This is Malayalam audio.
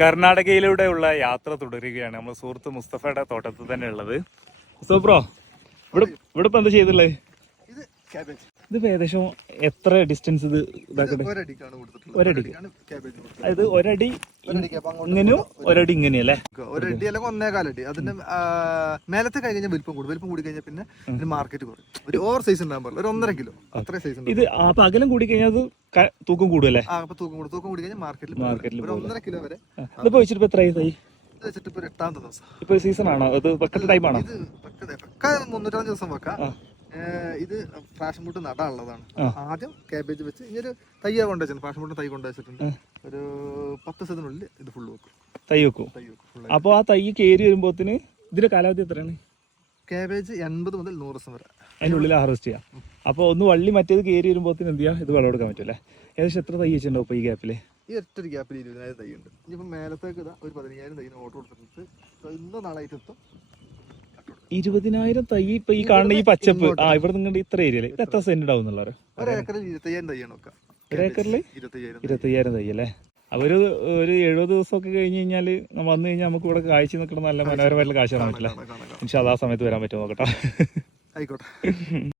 കർണാടകയിലൂടെയുള്ള യാത്ര തുടരുകയാണ്. നമ്മൾ സുഹൃത്ത് മുസ്തഫയുടെ തോട്ടത്തിൽ തന്നെ ഉള്ളത്. മുസ്തഫ ബ്രോ, ഇവിടെ ഇപ്പൊ എന്താ ചെയ്തുള്ളത്? ഇത് ഏകദേശം എത്ര ഡിസ്റ്റൻസ് ഇത് ഇതാക്കട്ടെ? ഒരടി, അതായത് ഒരടി ഇങ്ങനെയോ ഒരടി ഇങ്ങനെയല്ലേ? ഒരടി അല്ലെങ്കിൽ 1.25 അടി. അതിന്റെ മേലത്തെ കഴിഞ്ഞാൽ വലിപ്പം കൂടി കഴിഞ്ഞാൽ പിന്നെ മാർക്കറ്റ് കുറയും. ഒരു ഓവർ സൈസ് ഉണ്ടാകാൻ പാടില്ല, ഒരു 1.5 കിലോ അത്ര സൈസ്. ഇത് അപ്പൊ അകലം കൂടി കഴിഞ്ഞാൽ അത് തൂക്കം കൂടുമല്ലേ? തൂക്കം കൂടി കഴിഞ്ഞാൽ മാർക്കറ്റിൽ 1.5 കിലോ വരെ. ഇതിപ്പോ വെച്ചിട്ട് എത്ര ആയി? വെച്ചിട്ട് ഇപ്പൊ 8ാമത്തെ ദിവസം. ഇപ്പൊ സീസൺ ആണോ? അത് വെക്കത്തെ ടൈം ആണോ? ഇത് 350 ദിവസം വെക്കാം. ഇത് പാഷൻ ഫ്രൂട്ട് നടാനുള്ളതാണ്. ആദ്യം കാബേജ് വെച്ച് ഇനി തയ്യ കൊണ്ടുവച്ചു. പാഷൻ ഫ്രൂട്ട് തൈ കൊണ്ടുവച്ചിട്ടുണ്ട്. ഒരു 10 ദിവസത്തിനുള്ളിൽ ഇത് ഫുള്ള് വെക്കും. തൈ വെക്കും. അപ്പൊ ആ തൈ കയറി വരുമ്പോത്തിന് ഇതിന്റെ കാലാവധി എത്രയാണ്? കാബേജ് 80 മുതൽ 100 ദിവസം വരെ അതിനുള്ളിൽ ഹാർവെസ്റ്റ് ചെയ്യാം. അപ്പൊ ഒന്ന് വള്ളി മറ്റേത് കയറി വരുമ്പോത്തിന് എന്ത് ചെയ്യാം? ഇത് വെള്ളമെടുക്കാൻ പറ്റൂല്ലേ? ഏകദേശം എത്ര തൈ വെച്ചിട്ടുണ്ടാവും ഇപ്പൊ ഈ ഗ്യാപ്പില്? ഈ ഒറ്റൊരു ഗ്യാപ്പിൽ 20,000 തൈ ഉണ്ട്. ഇനിയിപ്പോ മേലത്തേക്ക് ഒരു 15,000 തൈന് ഓർഡർ കൊടുത്തിട്ട് ഇന്നോ നാളായിട്ട് എത്തും. 20,000 തൈ ഇപ്പൊ ഈ കാണുന്ന ഈ പച്ചപ്പ് ഇവിടെ നിങ്ങളുടെ ഇത്ര ഏരിയയില് ഇത് എത്ര സെന്റ് ഉണ്ടാവും എന്നുള്ളത്? ഒരു ഏക്കറിൽ 25,000 തൈയാണ് വെക്കാം. ഒരു ഏക്കറിൽ 25,000 തൈ അല്ലേ? ഒരു 70 ദിവസമൊക്കെ കഴിഞ്ഞ് കഴിഞ്ഞാല് വന്നു കഴിഞ്ഞാൽ നമുക്ക് ഇവിടെ കാഴ്ച നിൽക്കണം നല്ല മനോഹരമായിട്ടുള്ള കാഴ്ച കാണാൻ പറ്റില്ല. ഇൻഷാ അല്ലാഹ് ആ സമയത്ത് വരാൻ പറ്റുമോ നോക്കട്ടെ. ആയിക്കോട്ടെ.